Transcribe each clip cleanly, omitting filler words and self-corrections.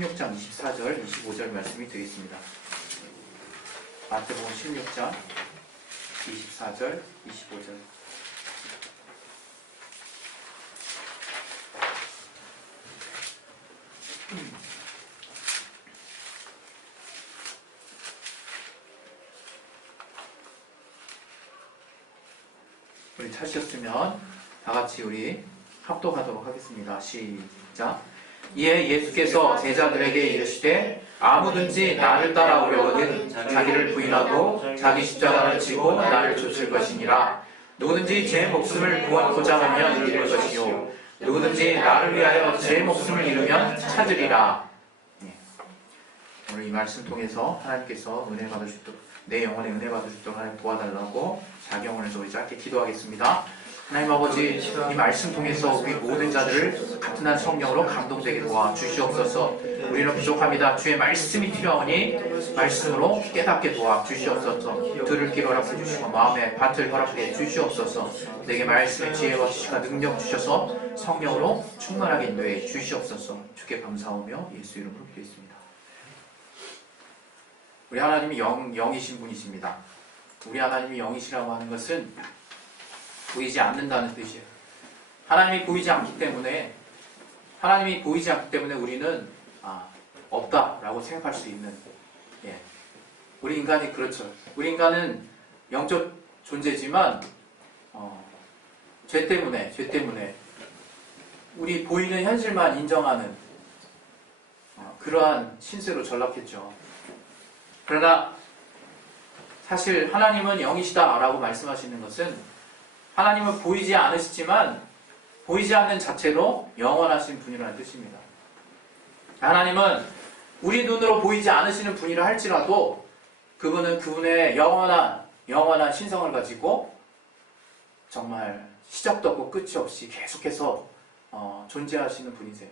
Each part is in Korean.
16장 24절, 25절 말씀이 되겠습니다. 마태복음 16장 24절, 25절. 우리 찾으셨으면 다 같이 우리 합독하도록 하겠습니다. 시작. 이에 예수께서 제자들에게 이르시되 아무든지 나를 따라오려거든 자기를 부인하고 자기 십자가를 지고 나를 쫓을 것이니라. 누구든지 제 목숨을 구원하고자 하면 잃을 것이요 누구든지 나를 위하여 제 목숨을 잃으면 찾으리라. 오늘 이 말씀 통해서 하나님께서 은혜 받으시도록, 내 영혼에 은혜 받으시도록 하나님 도와달라고 자기 영혼에서 우리 짧게 기도하겠습니다. 하나님 아버지, 이 말씀 통해서 우리 모든 자들을 같은 한 성령으로 감동되게 도와주시옵소서. 우리는 부족합니다. 주의 말씀이 필요하오니 말씀으로 깨닫게 도와주시옵소서. 들을 길 허락해 주시고 마음의 밭을 허락해 주시옵소서. 내게 말씀의 지혜와 지식과 능력 주셔서 성령으로 충만하게 인도해 주시옵소서. 주께 감사하며 예수 이름으로 기도했습니다. 우리 하나님이 영이신 분이십니다. 우리 하나님이 영이시라고 하는 것은 보이지 않는다는 뜻이에요. 하나님이 보이지 않기 때문에 우리는 없다라고 생각할 수 있는, 우리 인간이 그렇죠. 우리 인간은 영적 존재지만 죄 때문에 우리 보이는 현실만 인정하는 그러한 신세로 전락했죠. 그러나 사실 하나님은 영이시다라고 말씀하시는 것은 하나님은 보이지 않으시지만 보이지 않는 자체로 영원하신 분이라는 뜻입니다. 하나님은 우리 눈으로 보이지 않으시는 분이라 할지라도 그분은 그분의 영원한 신성을 가지고 정말 시작도 없고 끝이 없이 계속해서 존재하시는 분이세요.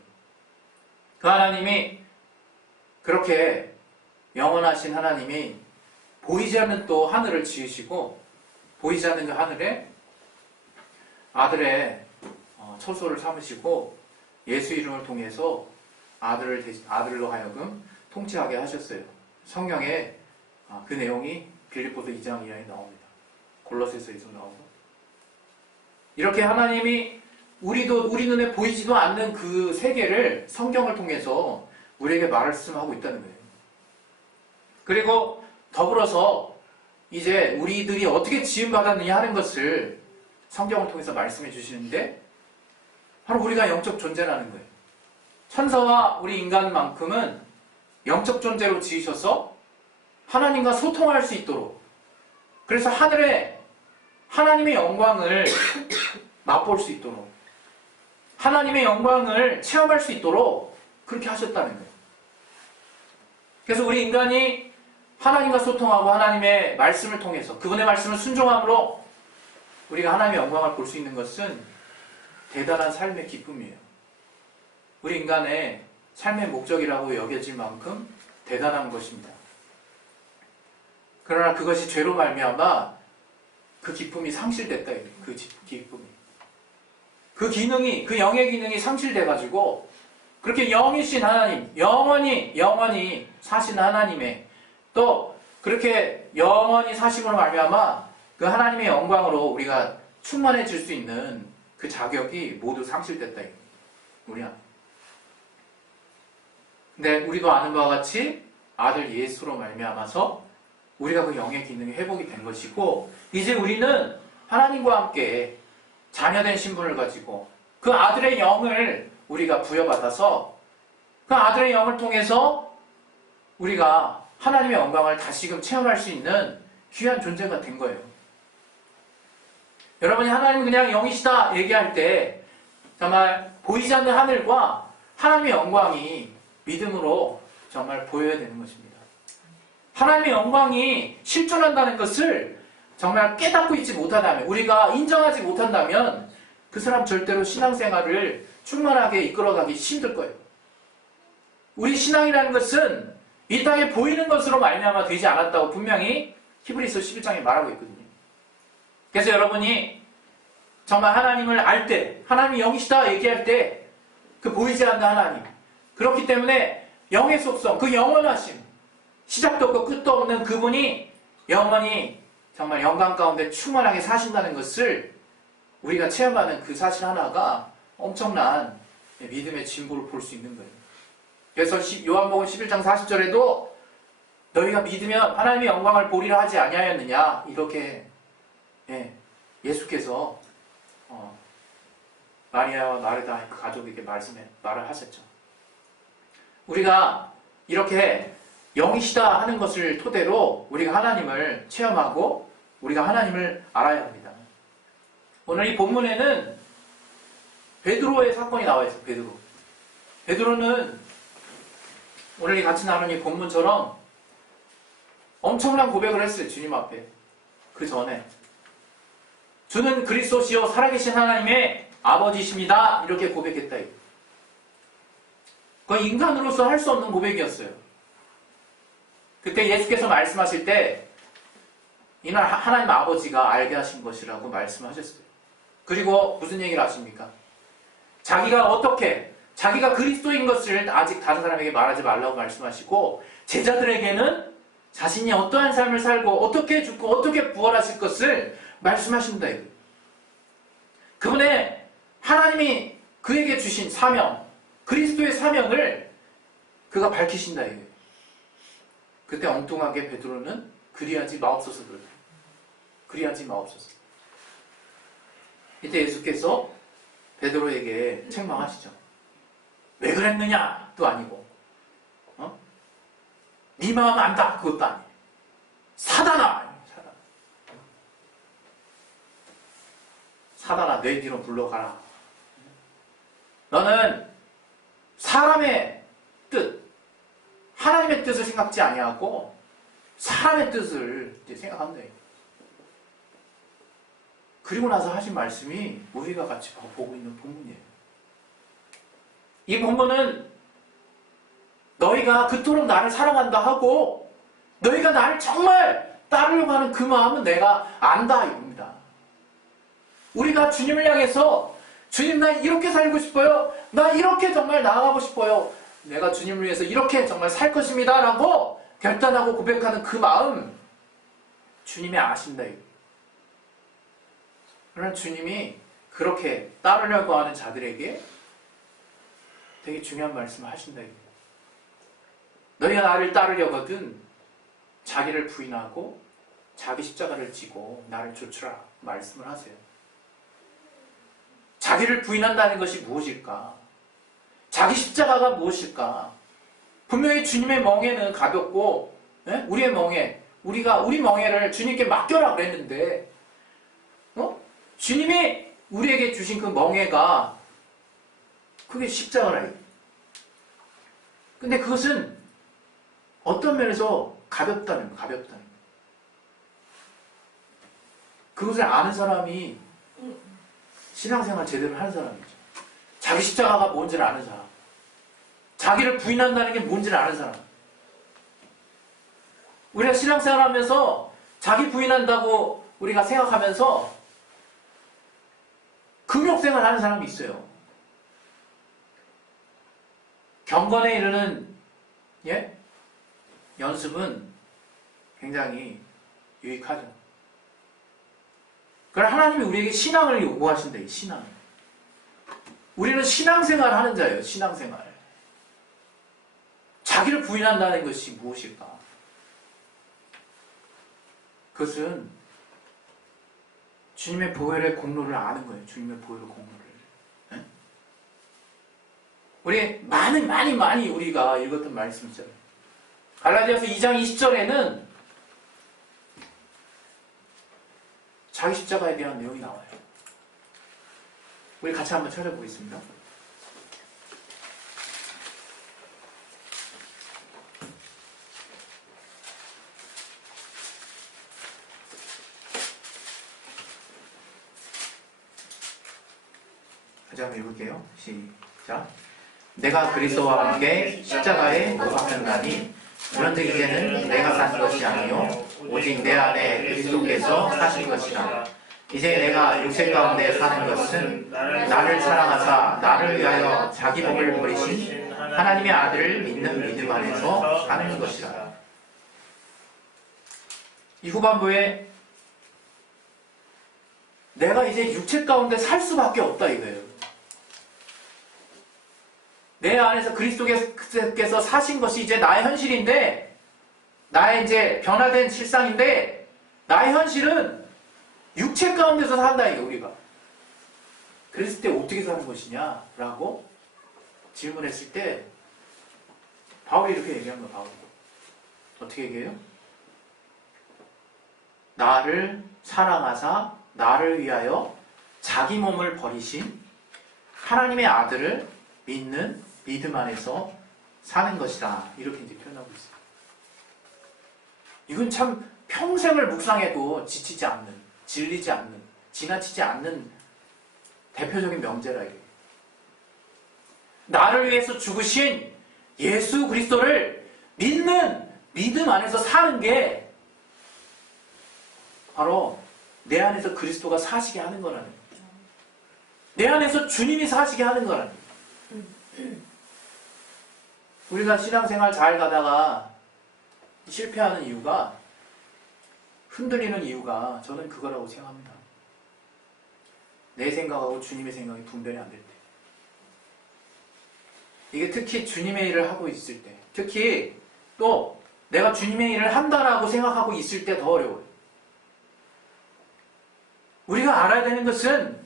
그 하나님이, 그렇게 영원하신 하나님이 보이지 않는 또 하늘을 지으시고 보이지 않는 그 하늘에 아들의 처소를 삼으시고 예수 이름을 통해서 아들로 하여금 통치하게 하셨어요. 성경에 그 내용이 빌립보서 2장 2절에 나옵니다. 골로새서에서 나오고. 이렇게 하나님이 우리 눈에 보이지도 않는 그 세계를 성경을 통해서 우리에게 말씀하고 있다는 거예요. 그리고 더불어서 이제 우리들이 어떻게 지음받았느냐 하는 것을 성경을 통해서 말씀해 주시는데 바로 우리가 영적 존재라는 거예요. 천사와 우리 인간만큼은 영적 존재로 지으셔서 하나님과 소통할 수 있도록, 그래서 하늘에 하나님의 영광을 맛볼 수 있도록, 하나님의 영광을 체험할 수 있도록 그렇게 하셨다는 거예요. 그래서 우리 인간이 하나님과 소통하고 하나님의 말씀을 통해서 그분의 말씀을 순종함으로 우리가 하나님의 영광을 볼 수 있는 것은 대단한 삶의 기쁨이에요. 우리 인간의 삶의 목적이라고 여겨질 만큼 대단한 것입니다. 그러나 그것이 죄로 말미암아 그 기쁨이 상실됐다. 그 기쁨이. 그 기능이, 그 영의 기능이 상실돼가지고 그렇게 영이신 하나님, 영원히 사신 하나님의, 또 그렇게 영원히 사심으로 말미암아 그 하나님의 영광으로 우리가 충만해질 수 있는 그 자격이 모두 상실됐다. 근데 우리도 아는 바와 같이 아들 예수로 말미암아서 우리가 그 영의 기능이 회복이 된 것이고, 이제 우리는 하나님과 함께 자녀된 신분을 가지고 그 아들의 영을 우리가 부여받아서 그 아들의 영을 통해서 우리가 하나님의 영광을 다시금 체험할 수 있는 귀한 존재가 된 거예요. 여러분이 하나님 그냥 영이시다 얘기할 때 정말 보이지 않는 하늘과 하나님의 영광이 믿음으로 정말 보여야 되는 것입니다. 하나님의 영광이 실존한다는 것을 정말 깨닫고 있지 못하다면, 우리가 인정하지 못한다면 그 사람 절대로 신앙생활을 충만하게 이끌어가기 힘들 거예요. 우리 신앙이라는 것은 이 땅에 보이는 것으로 말미암아 되지 않았다고 분명히 히브리서 11장에 말하고 있거든요. 그래서 여러분이 정말 하나님을 알 때, 하나님이 영이시다 얘기할 때 그 보이지 않는 하나님, 그렇기 때문에 영의 속성, 그 영원하심, 시작도 없고 끝도 없는 그분이 영원히 정말 영광 가운데 충만하게 사신다는 것을 우리가 체험하는 그 사실 하나가 엄청난 믿음의 진보를 볼 수 있는 거예요. 그래서 요한복음 11장 40절에도 너희가 믿으면 하나님의 영광을 보리라 하지 아니하였느냐, 이렇게 예수께서 마리아와 마르다 그 가족에게 말을 하셨죠. 우리가 이렇게 영이시다 하는 것을 토대로 우리가 하나님을 체험하고 우리가 하나님을 알아야 합니다. 오늘 이 본문에는 베드로의 사건이 나와 있어요. 베드로는 오늘 같이 나눈 이 본문처럼 엄청난 고백을 했어요. 주님 앞에. 그 전에 주는 그리스도시요 살아계신 하나님의 아버지십니다, 이렇게 고백했다. 그건 인간으로서 할 수 없는 고백이었어요. 그때 예수께서 말씀하실 때 이날 하나님 아버지가 알게 하신 것이라고 말씀하셨어요. 그리고 무슨 얘기를 하십니까? 자기가 그리스도인 것을 아직 다른 사람에게 말하지 말라고 말씀하시고, 제자들에게는 자신이 어떠한 삶을 살고 어떻게 죽고 어떻게 부활하실 것을 말씀하신다. 그분의 하나님이 그에게 주신 사명, 그리스도의 사명을 그가 밝히신다. 그때 엉뚱하게 베드로는 그리하지 마옵소서 그러죠. 그리하지 마옵소서. 이때 예수께서 베드로에게 책망하시죠. 왜 그랬느냐? 도 아니고, 네 마음 안다, 그것도 아니에요. 사단아 내 뒤로 물러가라. 너는 사람의 뜻, 하나님의 뜻을 생각지 아니하고 사람의 뜻을 생각한다. 그리고 나서 하신 말씀이 우리가 같이 보고 있는 본문이에요. 이 본문은 너희가 그토록 나를 사랑한다 하고 너희가 나를 정말 따르려고 하는 그 마음은 내가 안다, 이겁니다. 우리가 주님을 향해서 주님, 나 이렇게 살고 싶어요. 나 이렇게 정말 나아가고 싶어요. 내가 주님을 위해서 이렇게 정말 살 것입니다 라고 결단하고 고백하는 그 마음, 주님이 아신다. 그러나 주님이 그렇게 따르려고 하는 자들에게 되게 중요한 말씀을 하신다. 너희가 나를 따르려거든 자기를 부인하고 자기 십자가를 지고 나를 좇으라 말씀을 하세요. 자기를 부인한다는 것이 무엇일까? 자기 십자가가 무엇일까? 분명히 주님의 멍에는 가볍고, 우리의 멍에, 우리 멍에를 주님께 맡겨라 그랬는데, 주님이 우리에게 주신 그 멍에가 그게 십자가라. 근데 그것은 어떤 면에서 가볍다는 거예요. 그것을 아는 사람이 신앙생활 제대로 하는 사람이죠. 자기 십자가가 뭔지를 아는 사람, 자기를 부인한다는 게 뭔지를 아는 사람. 우리가 신앙생활 하면서 자기 부인한다고 우리가 생각하면서 금욕생활 하는 사람이 있어요. 경건에 이르는 연습은 굉장히 유익하죠. 그러나 하나님이 우리에게 신앙을 요구하신다. 신앙. 우리는 신앙생활 하는 자예요. 신앙생활. 자기를 부인한다는 것이 무엇일까? 그것은 주님의 보혈의 공로를 아는 거예요. 주님의 보혈의 공로를. 우리 많이 우리가 읽었던 말씀이죠. 갈라디아서 2장 20절에는 자기 십자가에 대한 내용이 나와요. 우리 같이 한번 찾아보겠습니다. 같이 한번 읽을게요. 시작. 내가 그리스도와 함께 십자가에 못 박혔나니 그런즉 이제는 내가 사는 것이 아니요 오직 내 안에 그리스도께서 사신 것이라. 이제 내가 육체 가운데 사는 것은 나를 사랑하사 나를 위하여 자기 몸을 버리신 하나님의 아들을 믿는 믿음 안에서 사는 것이라. 이 후반부에 내가 이제 육체 가운데 살 수밖에 없다 이거예요. 내 안에서 그리스도께서 사신 것이 이제 나의 현실인데, 나의 이제 변화된 실상인데, 나의 현실은 육체 가운데서 산다 이거 우리가. 그랬을 때 어떻게 사는 것이냐 라고 질문했을 때 바울이 이렇게 얘기한 거야. 바울이 어떻게 얘기해요? 나를 사랑하사 나를 위하여 자기 몸을 버리신 하나님의 아들을 믿는 믿음 안에서 사는 것이다. 이렇게 이제 표현하고 있어요. 이건 참 평생을 묵상해도 지치지 않는, 질리지 않는, 지나치지 않는 대표적인 명제라 이게. 나를 위해서 죽으신 예수 그리스도를 믿는 믿음 안에서 사는 게 바로 내 안에서 그리스도가 사시게 하는 거라는 거죠. 내 안에서 주님이 사시게 하는 거라는 거죠. 우리가 신앙생활 잘 가다가 실패하는 이유가, 흔들리는 이유가 저는 그거라고 생각합니다. 내 생각하고 주님의 생각이 분별이 안 될 때. 이게 특히 주님의 일을 하고 있을 때, 특히 또 내가 주님의 일을 한다라고 생각하고 있을 때 더 어려워요. 우리가 알아야 되는 것은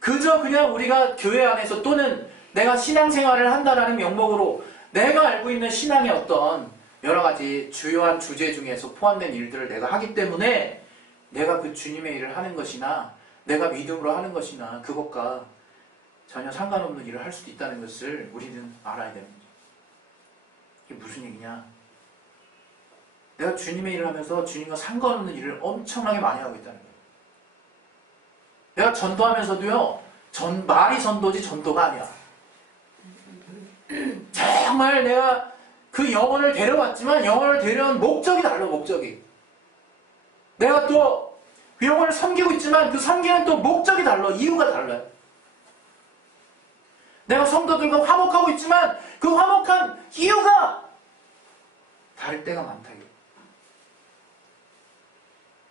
그저 그냥 우리가 교회 안에서 또는 내가 신앙생활을 한다라는 명목으로 내가 알고 있는 신앙의 어떤 여러 가지 주요한 주제 중에서 포함된 일들을 내가 하기 때문에 내가 그 주님의 일을 하는 것이나 내가 믿음으로 하는 것이나 그것과 전혀 상관없는 일을 할 수도 있다는 것을 우리는 알아야 됩니다. 이게 무슨 얘기냐? 내가 주님의 일을 하면서 주님과 상관없는 일을 엄청나게 많이 하고 있다는 거예요. 내가 전도하면서도요, 말이 전도지 전도가 아니야. 정말 내가 그 영혼을 데려왔지만 영혼을 데려온 목적이 달라, 목적이. 내가 또 영혼을 섬기고 있지만 그 섬기는 또 목적이 달라, 이유가 달라요. 내가 성도들과 화목하고 있지만 그 화목한 이유가 다를 때가 많다.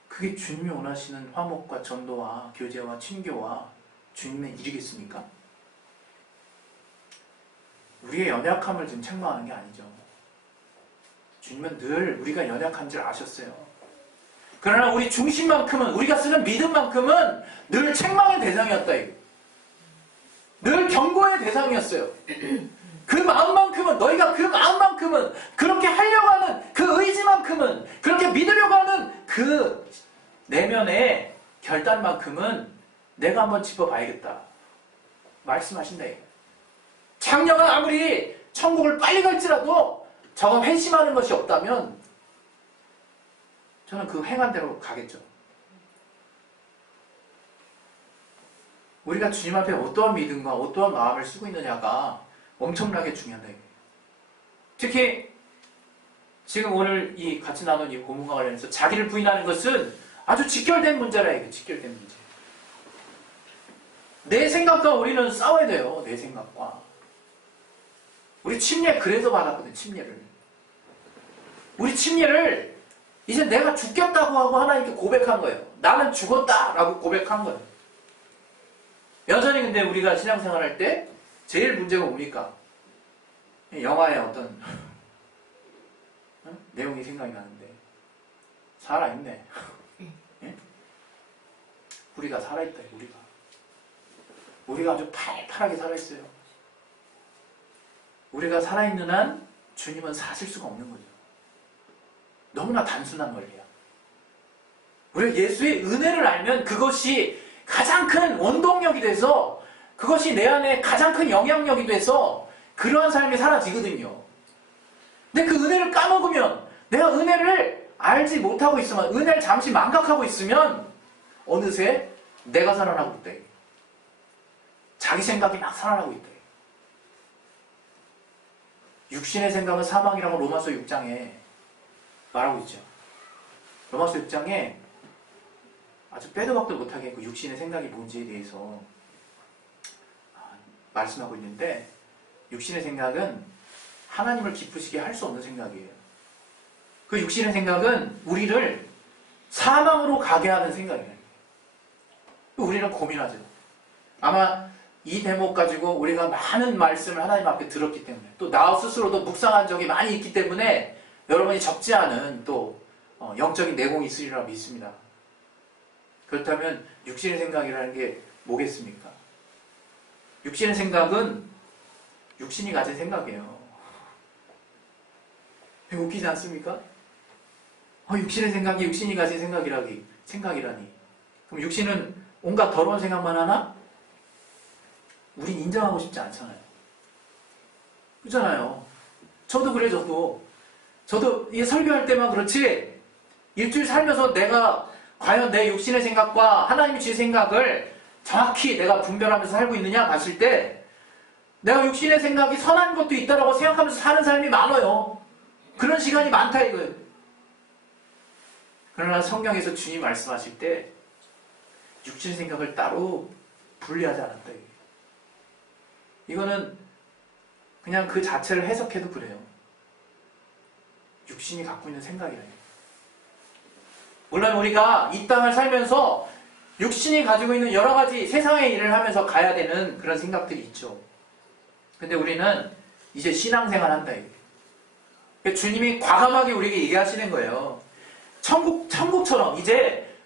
그게 주님이 원하시는 화목과 전도와 교제와 친교와 주님의 일이겠습니까? 우리의 연약함을 지금 책망하는 게 아니죠. 주님은 늘 우리가 연약한 줄 아셨어요. 그러나 우리 중심만큼은, 우리가 쓰는 믿음만큼은 늘 책망의 대상이었다. 늘 경고의 대상이었어요. 그 마음만큼은, 너희가 그 마음만큼은, 그렇게 하려고 하는 그 의지만큼은, 그렇게 믿으려고 하는 그 내면의 결단만큼은 내가 한번 짚어봐야겠다 말씀하신다. 장녀가 아무리 천국을 빨리 갈지라도 저가 회심하는 것이 없다면 저는 그 행한 대로 가겠죠. 우리가 주님 앞에 어떠한 믿음과 어떠한 마음을 쓰고 있느냐가 엄청나게 중요하다. 특히 지금 오늘 이 같이 나눈 이 고문과 관련해서 자기를 부인하는 것은 아주 직결된 문제라 이게, 직결된 문제. 내 생각과 우리는 싸워야 돼요. 내 생각과. 우리 침례 그래서 받았거든, 침례를. 우리 침례를 이제 내가 죽겠다고 하고 하나님께 고백한 거예요. 나는 죽었다라고 고백한 거예요. 여전히 근데 우리가 신앙생활 할 때 제일 문제가 뭡니까? 영화의 어떤 내용이 생각이 나는데 살아있네. 우리가 살아있다. 우리가 아주 팔팔하게 살아있어요. 우리가 살아있는 한 주님은 사실 수가 없는 거죠. 너무나 단순한 원리야. 우리가 예수의 은혜를 알면 그것이 가장 큰 원동력이 돼서, 그것이 내 안에 가장 큰 영향력이 돼서 그러한 삶이 사라지거든요. 근데 그 은혜를 까먹으면, 내가 은혜를 알지 못하고 있으면, 은혜를 잠시 망각하고 있으면 어느새 내가 살아나고 있다. 자기 생각이 막 살아나고 있다. 육신의 생각은 사망이라고 로마서 6장에 말하고 있죠. 로마서 6장에 아주 빼도 박도 못하게 그 육신의 생각이 뭔지에 대해서 말씀하고 있는데, 육신의 생각은 하나님을 기쁘시게 할 수 없는 생각이에요. 그 육신의 생각은 우리를 사망으로 가게 하는 생각이에요. 우리는 고민하죠. 아마 이 대목 가지고 우리가 많은 말씀을 하나님 앞에 들었기 때문에, 또 나 스스로도 묵상한 적이 많이 있기 때문에 여러분이 적지 않은 또 영적인 내공이 있으리라 믿습니다. 그렇다면 육신의 생각이라는 게 뭐겠습니까? 육신의 생각은 육신이 가진 생각이에요. 웃기지 않습니까? 육신의 생각이 육신이 가진 생각이라니. 그럼 육신은 온갖 더러운 생각만 하나? 우린 인정하고 싶지 않잖아요. 그렇잖아요. 저도 그래, 저도 이게 설교할 때만 그렇지, 일주일 살면서 내가 과연 내 육신의 생각과 하나님이 주신 생각을 정확히 내가 분별하면서 살고 있느냐 봤을 때, 내가 육신의 생각이 선한 것도 있다라고 생각하면서 사는 사람이 많아요. 그런 시간이 많다 이거예요. 그러나 성경에서 주님 말씀하실 때 육신의 생각을 따로 분리하지 않았다. 이거는 그냥 그 자체를 해석해도 그래요. 육신이 갖고 있는 생각이라요. 물론 우리가 이 땅을 살면서 육신이 가지고 있는 여러 가지 세상의 일을 하면서 가야 되는 그런 생각들이 있죠. 근데 우리는 이제 신앙생활 한다. 주님이 과감하게 우리에게 얘기하시는 거예요. 천국처럼 이제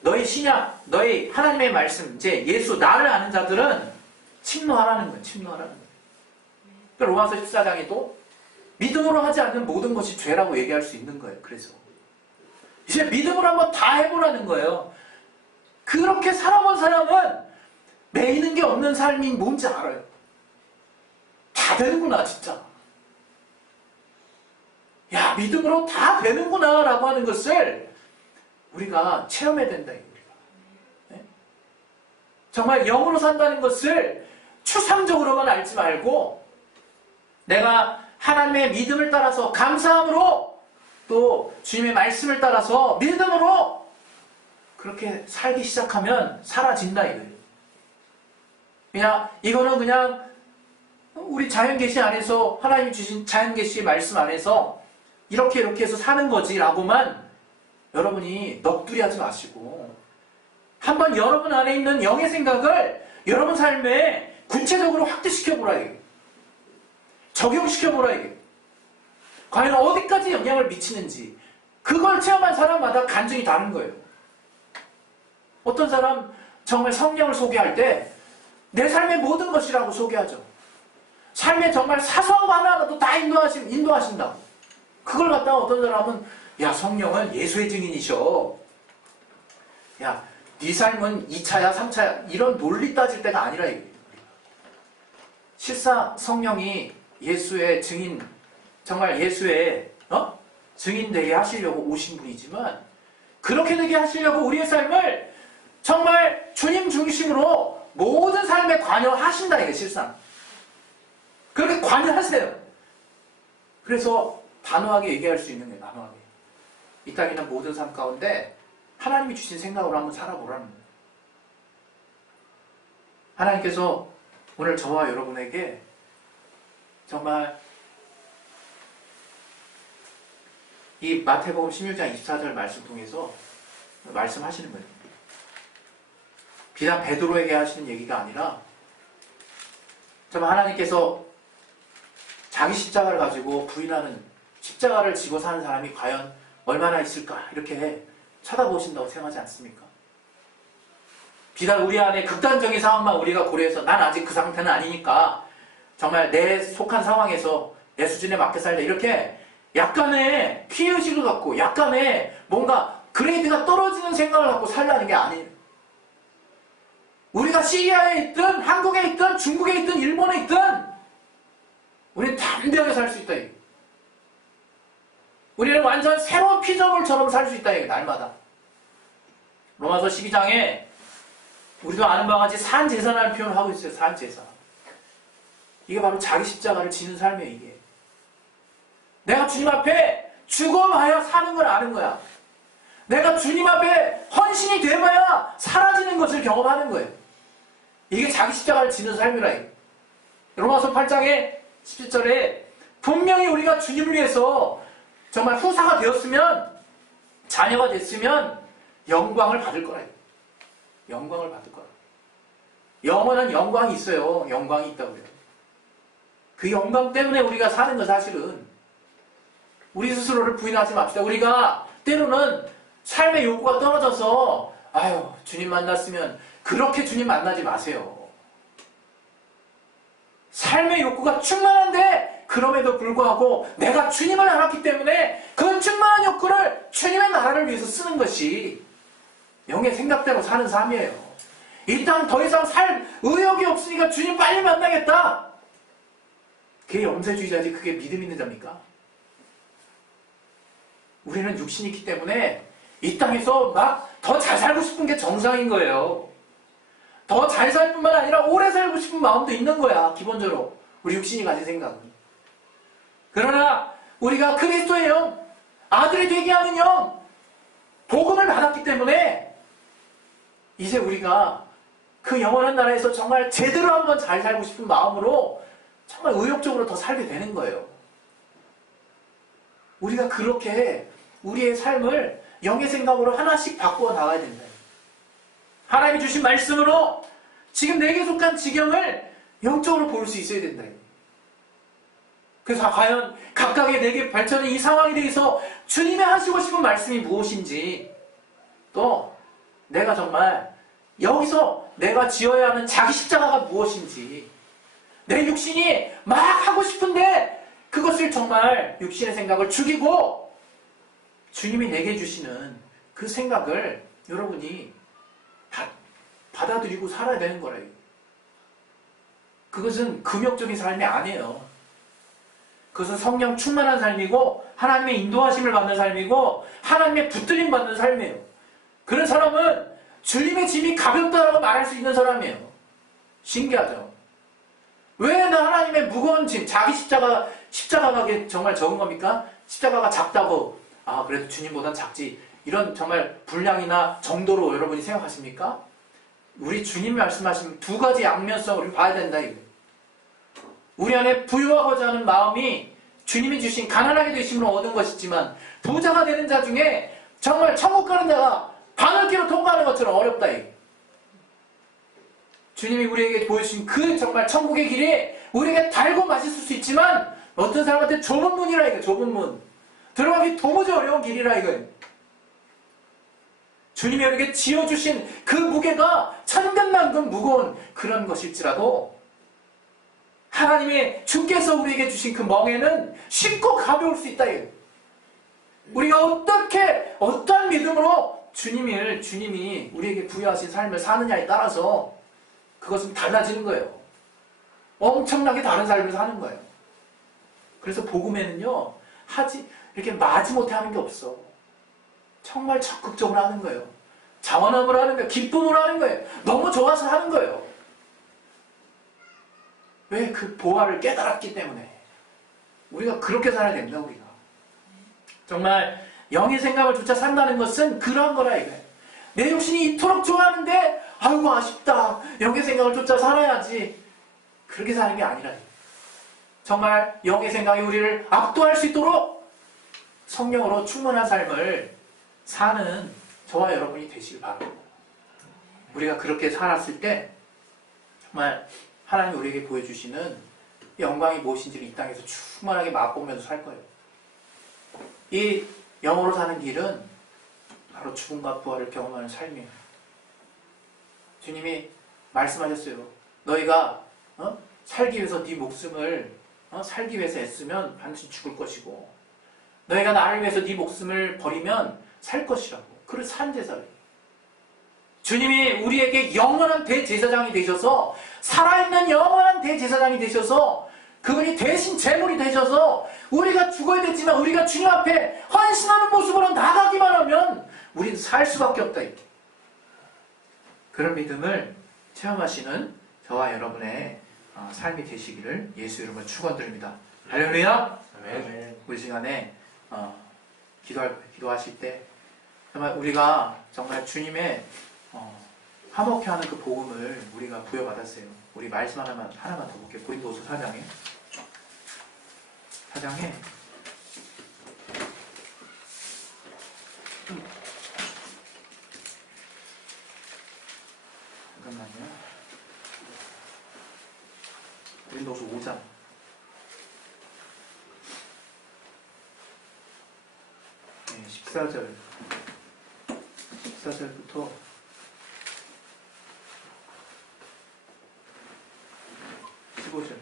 너희 신약, 너희 하나님의 말씀, 이제 예수, 나를 아는 자들은 침노하라는 거예요. 침노하라는 거예요. 로마서 14장에도 믿음으로 하지 않는 모든 것이 죄라고 얘기할 수 있는 거예요. 그래서 이제 믿음으로 한번 다 해보라는 거예요. 그렇게 살아본 사람은 매이는 게 없는 삶이 뭔지 알아요. 다 되는구나, 진짜. 야, 믿음으로 다 되는구나 라고 하는 것을 우리가 체험해야 된다. 우리가. 네? 정말 영으로 산다는 것을 추상적으로만 알지 말고 내가 하나님의 믿음을 따라서 감사함으로 또 주님의 말씀을 따라서 믿음으로 그렇게 살기 시작하면 사라진다 이거예요. 그냥 이거는 그냥 우리 자연계시 안에서 하나님이 주신 자연계시 말씀 안에서 이렇게 해서 사는 거지 라고만 여러분이 넋두리 하지 마시고 한번 여러분 안에 있는 영의 생각을 여러분 삶에 구체적으로 확대시켜보라 이게. 적용시켜보라 이게. 과연 어디까지 영향을 미치는지 그걸 체험한 사람마다 간증이 다른 거예요. 어떤 사람 정말 성령을 소개할 때 내 삶의 모든 것이라고 소개하죠. 삶에 정말 사소한 거 하나라도 다 인도하신다. 그걸 갖다가 어떤 사람은 야, 성령은 예수의 증인이셔. 야, 네 삶은 2차야 3차야 이런 논리 따질 때가 아니라 이거예요. 실상 성령이 예수의 증인, 정말 예수의 증인 되게 하시려고 오신 분이지만 그렇게 되게 하시려고 우리의 삶을 정말 주님 중심으로 모든 삶에 관여하신다 이게 실상. 그렇게 관여하세요. 그래서 단호하게 얘기할 수 있는 거예요. 단호하게. 이 땅에 있는 모든 삶 가운데 하나님이 주신 생각으로 한번 살아보라는 거예요. 하나님께서 오늘 저와 여러분에게 정말 이 마태복음 16장 24절 말씀 통해서 말씀하시는 거예요. 비단 베드로에게 하시는 얘기가 아니라 정말 하나님께서 자기 십자가를 가지고 부인하는 십자가를 지고 사는 사람이 과연 얼마나 있을까 이렇게 쳐다보신다고 생각하지 않습니까? 비단 우리 안에 극단적인 상황만 우리가 고려해서 난 아직 그 상태는 아니니까 정말 내 속한 상황에서 내 수준에 맞게 살래 이렇게 약간의 피해의식을 갖고 약간의 뭔가 그레이드가 떨어지는 생각을 갖고 살라는 게 아니에요. 우리가 시리아에 있든 한국에 있든 중국에 있든 일본에 있든 우리는 담대하게 살 수 있다. 우리는 완전 새로운 피조물처럼 살 수 있다. 날마다. 로마서 12장에 우리도 아는 바와 같이 산제사라는 표현을 하고 있어요. 산제사. 이게 바로 자기 십자가를 지는 삶이에요. 이게. 내가 주님 앞에 죽어봐야 사는 걸 아는 거야. 내가 주님 앞에 헌신이 돼봐야 사라지는 것을 경험하는 거예요. 이게 자기 십자가를 지는 삶이라. 로마서 8장에 17절에 분명히 우리가 주님을 위해서 정말 후사가 되었으면, 자녀가 됐으면 영광을 받을 거라요. 영광을 받을 거라. 영원한 영광이 있어요. 영광이 있다고 그래요. 그 영광 때문에 우리가 사는 거 사실은. 우리 스스로를 부인하지 맙시다. 우리가 때로는 삶의 욕구가 떨어져서 아유 주님 만났으면, 그렇게 주님 만나지 마세요. 삶의 욕구가 충만한데 그럼에도 불구하고 내가 주님을 알았기 때문에 그 충만한 욕구를 주님의 나라를 위해서 쓰는 것이 영의 생각대로 사는 삶이에요. 이 땅 더 이상 살 의욕이 없으니까 주님 빨리 만나겠다. 그게 염세주의자지, 그게 믿음 있는 자입니까? 우리는 육신이 있기 때문에 이 땅에서 막 더 잘 살고 싶은 게 정상인 거예요. 더 잘 살 뿐만 아니라 오래 살고 싶은 마음도 있는 거야, 기본적으로. 우리 육신이 가진 생각은. 그러나 우리가 그리스도의 영, 아들이 되게 하는 영, 복음을 받았기 때문에 이제 우리가 그 영원한 나라에서 정말 제대로 한번 잘 살고 싶은 마음으로 정말 의욕적으로 더 살게 되는 거예요. 우리가 그렇게 우리의 삶을 영의 생각으로 하나씩 바꾸어 나가야 된다. 하나님이 주신 말씀으로 지금 내게 속한 지경을 영적으로 볼 수 있어야 된다. 그래서 과연 각각의 내게 발전한 이 상황에 대해서 주님이 하시고 싶은 말씀이 무엇인지, 또 내가 정말 여기서 내가 지어야 하는 자기 십자가가 무엇인지, 내 육신이 막 하고 싶은데 그것을 정말 육신의 생각을 죽이고 주님이 내게 주시는 그 생각을 여러분이 받아들이고 살아야 되는 거래요. 그것은 금욕적인 삶이 아니에요. 그것은 성령 충만한 삶이고 하나님의 인도하심을 받는 삶이고 하나님의 붙들림 받는 삶이에요. 그런 사람은 주님의 짐이 가볍다라고 말할 수 있는 사람이에요. 신기하죠? 왜 나 하나님의 무거운 짐, 자기 십자가가 정말 적은 겁니까? 십자가가 작다고, 아 그래도 주님보단 작지, 이런 정말 분량이나 정도로 여러분이 생각하십니까? 우리 주님이 말씀하신 두 가지 양면성을 우리 봐야 된다. 이거. 우리 안에 부유하고자 하는 마음이 주님이 주신 가난하게 되심으로 얻은 것이지만, 부자가 되는 자 중에 정말 천국 가는 자가 바늘길로 통과하는 것처럼 어렵다. 이거. 주님이 우리에게 보여주신 그 정말 천국의 길이 우리에게 달고 맛있을 수 있지만 어떤 사람한테 좁은 문이라 이거. 좁은 문. 들어가기 도무지 어려운 길이라 이거. 주님이 우리에게 지어주신 그 무게가 천근만근 무거운 그런 것일지라도 하나님의 주께서 우리에게 주신 그 멍에는 쉽고 가벼울 수 있다. 우리가 어떠한 믿음으로 주님이 우리에게 부여하신 삶을 사느냐에 따라서 그것은 달라지는 거예요. 엄청나게 다른 삶을 사는 거예요. 그래서 복음에는요, 이렇게 마지못해 하는 게 없어. 정말 적극적으로 하는 거예요. 자원함으로 하는 거예요. 기쁨으로 하는 거예요. 너무 좋아서 하는 거예요. 왜? 그 보화를 깨달았기 때문에. 우리가 그렇게 살아야 된다, 우리가. 정말 영의 생각을 조차 산다는 것은 그런 거라 이거예요. 내 육신이 이토록 좋아하는데 아이고 아쉽다. 영의 생각을 쫓아 살아야지. 그렇게 사는 게 아니라 정말 영의 생각이 우리를 압도할 수 있도록 성령으로 충만한 삶을 사는 저와 여러분이 되시길 바랍니다. 우리가 그렇게 살았을 때 정말 하나님이 우리에게 보여주시는 영광이 무엇인지를 이 땅에서 충만하게 맛보면서 살 거예요. 이 영으로 사는 길은 바로 죽음과 부활을 경험하는 삶이에요. 주님이 말씀하셨어요. 너희가 살기 위해서 네 목숨을 살기 위해서 애쓰면 반드시 죽을 것이고, 너희가 나를 위해서 네 목숨을 버리면 살 것이라고. 그걸 산 제사를. 주님이 우리에게 영원한 대제사장이 되셔서, 살아있는 영원한 대제사장이 되셔서, 그분이 대신 제물이 되셔서 우리가 죽어야 되지만 우리가 주님 앞에 헌신하는 모습으로 나가기만 하면 우리는 살 수밖에 없다. 그런 믿음을 체험하시는 저와 여러분의 삶이 되시기를 예수 이름으로 축원드립니다. 할렐루야. 아멘. 우리 시간에 기도하실 때 정말 우리가 정말 주님의 화목해하는 그 복음을 우리가 부여받았어요. 우리 말씀 하나만 더 볼게요. 고린도후서 4장에 4장에 잠깐만요. 고린도서 5장 14절부터 15절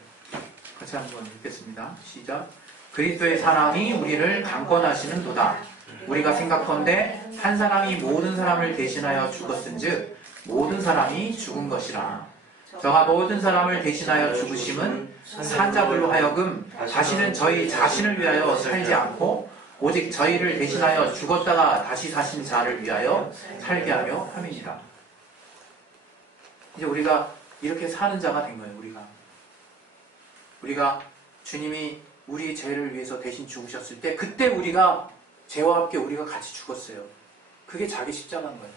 같이 한번 읽겠습니다. 시작. 그리스도의 사랑이 우리를 강권하시는도다. 우리가 생각컨대 한 사람이 모든 사람을 대신하여 죽었은즉 모든 사람이 죽은 것이라. 저가 모든 사람을 대신하여 죽으심은 산자들로 하여금 다시는 저희 자신을 위하여 살지 않고 오직 저희를 대신하여 죽었다가 다시 사신 자를 위하여 살게 하려 함이니라. 이제 우리가 이렇게 사는 자가 된 거예요. 우리가 주님이 우리 죄를 위해서 대신 죽으셨을 때 그때 우리가 죄와 함께 우리가 같이 죽었어요. 그게 자기 십자가인 거예요.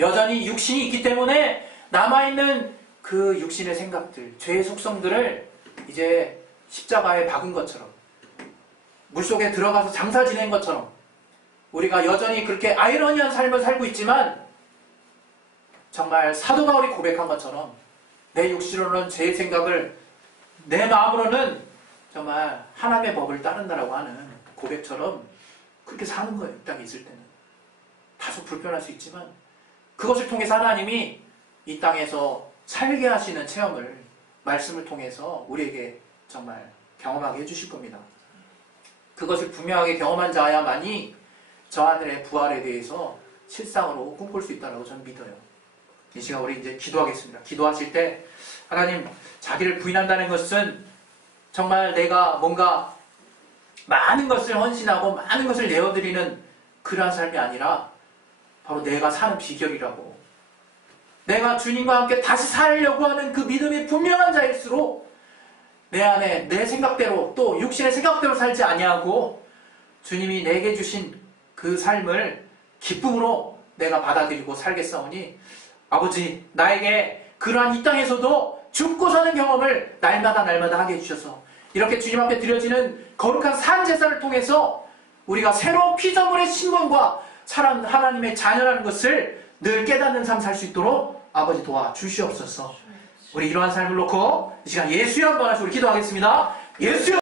여전히 육신이 있기 때문에 남아있는 그 육신의 생각들, 죄의 속성들을 이제 십자가에 박은 것처럼 물속에 들어가서 장사 지낸 것처럼 우리가 여전히 그렇게 아이러니한 삶을 살고 있지만 정말 사도 바울이 고백한 것처럼 내 육신으로는 죄의 생각을 내 마음으로는 정말 하나님의 법을 따른다라고 하는 고백처럼 그렇게 사는 거예요. 이 땅에 있을 때는. 다소 불편할 수 있지만 그것을 통해서 하나님이 이 땅에서 살게 하시는 체험을 말씀을 통해서 우리에게 정말 경험하게 해주실 겁니다. 그것을 분명하게 경험한 자야만이 저 하늘의 부활에 대해서 실상으로 꿈꿀 수 있다고 저는 믿어요. 이 시간 우리 이제 기도하겠습니다. 기도하실 때 하나님, 자기를 부인한다는 것은 정말 내가 뭔가 많은 것을 헌신하고 많은 것을 내어드리는 그러한 삶이 아니라 바로 내가 사는 비결이라고, 내가 주님과 함께 다시 살려고 하는 그 믿음이 분명한 자일수록 내 안에 내 생각대로 또 육신의 생각대로 살지 아니하고 주님이 내게 주신 그 삶을 기쁨으로 내가 받아들이고 살겠사오니 아버지, 나에게 그러한 이 땅에서도 죽고 사는 경험을 날마다 하게 해주셔서 이렇게 주님 앞에 드려지는 거룩한 산제사를 통해서 우리가 새로운 피조물의 신분과 하나님의 자녀라는 것을 늘 깨닫는 삶 살 수 있도록 아버지 도와주시옵소서. 우리 이러한 삶을 놓고 이 시간 예수여 한번 하시고 기도하겠습니다. 예수여.